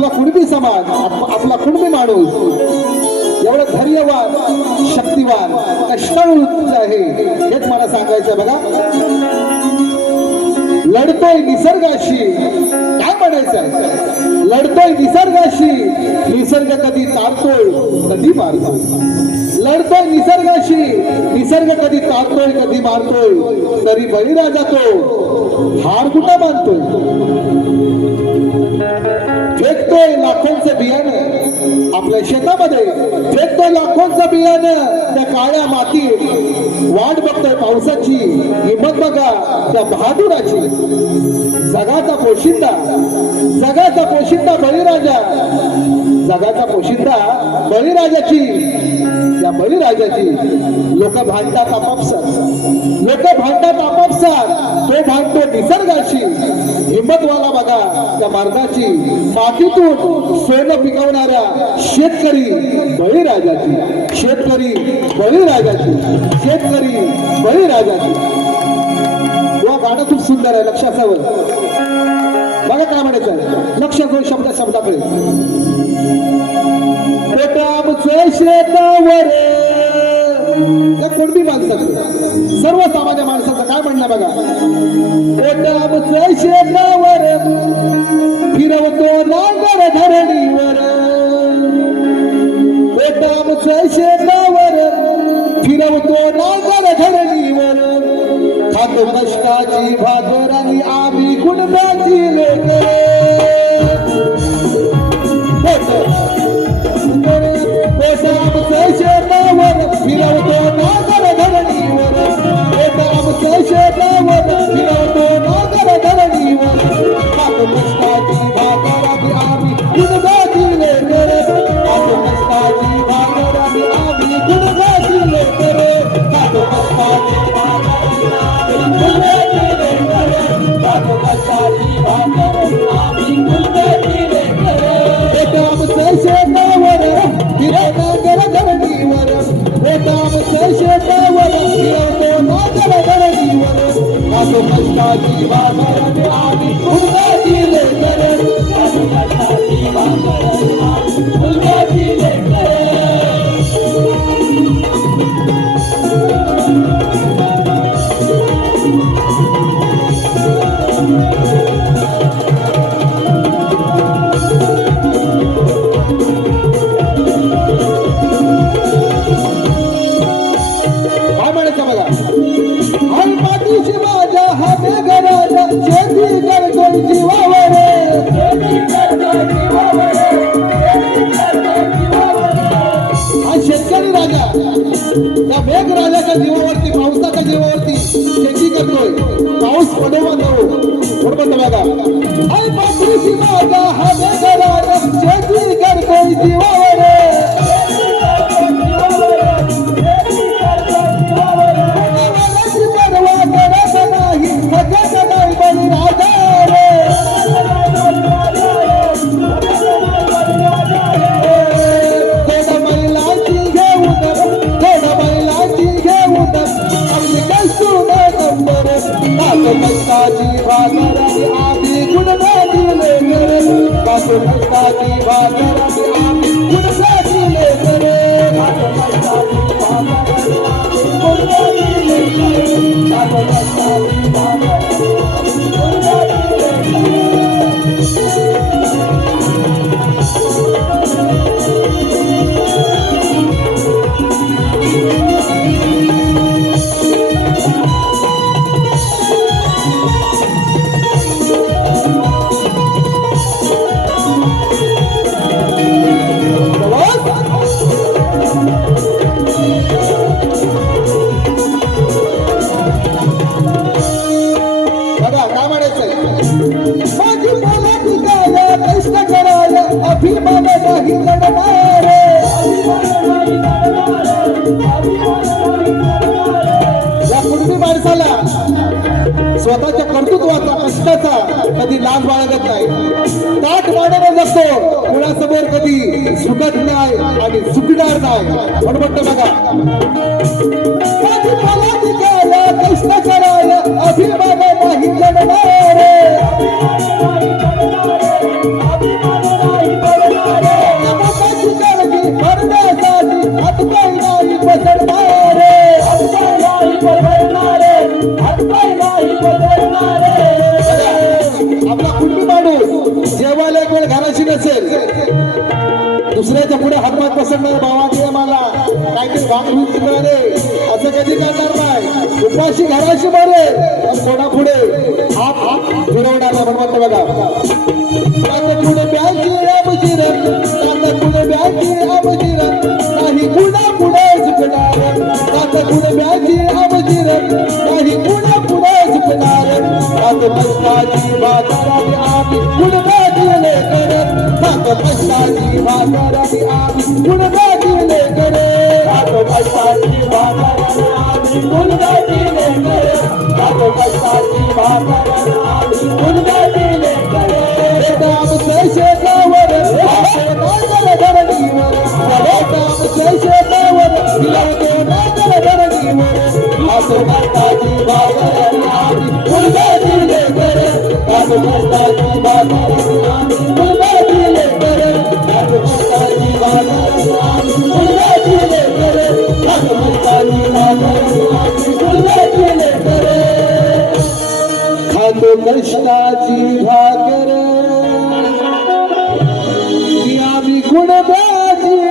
आपला कुणबी समाज आपला कुणबी माणूस एवढं धैर्यवान शक्तिवान कष्टाळू वृत्ती आहे हेच मला सांगायचं बघा. लढतोय निसर्गाशी काय म्हणायचं आहे लढतोय निसर्गाशी निसर्ग कधी तारतोय कधी मारतोय. लढतोय निसर्गाशी. निसर्ग कधी तापतोय कधी मारतोय तरी बळीराजा तो हार कुठं बांधतोय फेकतोय लाखोंचं बियाणं आपल्या शेतामध्ये. फेकतोय लाखोंचं बियाणं त्या काळ्या मातीत. वाट बघतोय पावसाची. हिंमत बघा त्या बहादुराची. जगाचा पोशिंदा. जगाचा पोशिंदा बळीराजा. जगाचा पोशिंदा बळीराजाची. या बळीराजाची लोक भांडतात आपापसात. लोक भांडतात आपापसात. तो भांडतो निसर्गाशी. हिंमतवाला बघा त्या मार्गाची. मातीतून सोनं पिकवणाऱ्या शेतकरी बळीराजाची. शेतकरी बळीराजाची. शेतकरी बळीराजाची. वा गाणं खूप सुंदर आहे लक्ष असावं बघा काय म्हणायचं लक्ष करून शब्द शब्दाकडे. पोटामचं शेतावर या कुणबी माणसाचं? सर्व सामान्य माणसाचं काय म्हणणं बघा? पोटामचं शेतावर फिरवतो नांगर धरणीवर. पोटामचं शेतावर फिरवतो नांगर धरणीवर. खातो कष्टाची भाकर आणि आम्ही कुणबाची पोटामचं या मेघ राजाच्या जीवावरती पावसाच्या जीवावरती शेती करतोय. पाऊस पडो वा बरोबर बघा? शेती करतोय कासो कष्टाची या कुटुंबी माणसाला स्वतःच्या कर्तृत्वाचा कष्टाचा कधी लाभ बाळगत नाही. ताट वाढवत नसतो. कुणासमोर कधी सुटत नाही आणि सुटणार नाही. म्हणून म्हणतो बघा. जेवायला एक वेळ घालायची नसेल. दुसऱ्याच्या पुढे हातमात पसरणार भावा मला काहीतरी वागणूक मिळाले. असं कधी करणार नाही. उपाशी घराशी मारे. पण कोणा पुढे हात हात फिरवणार नाही. म्हणत बघा. पुढे ब्याची आमची आता पुढे ब्याची आमची काही कुणा पुढे झुकणार. आता पुढे आमची आम्ही दर्शनाची भाकर. आम्ही गुणबाजी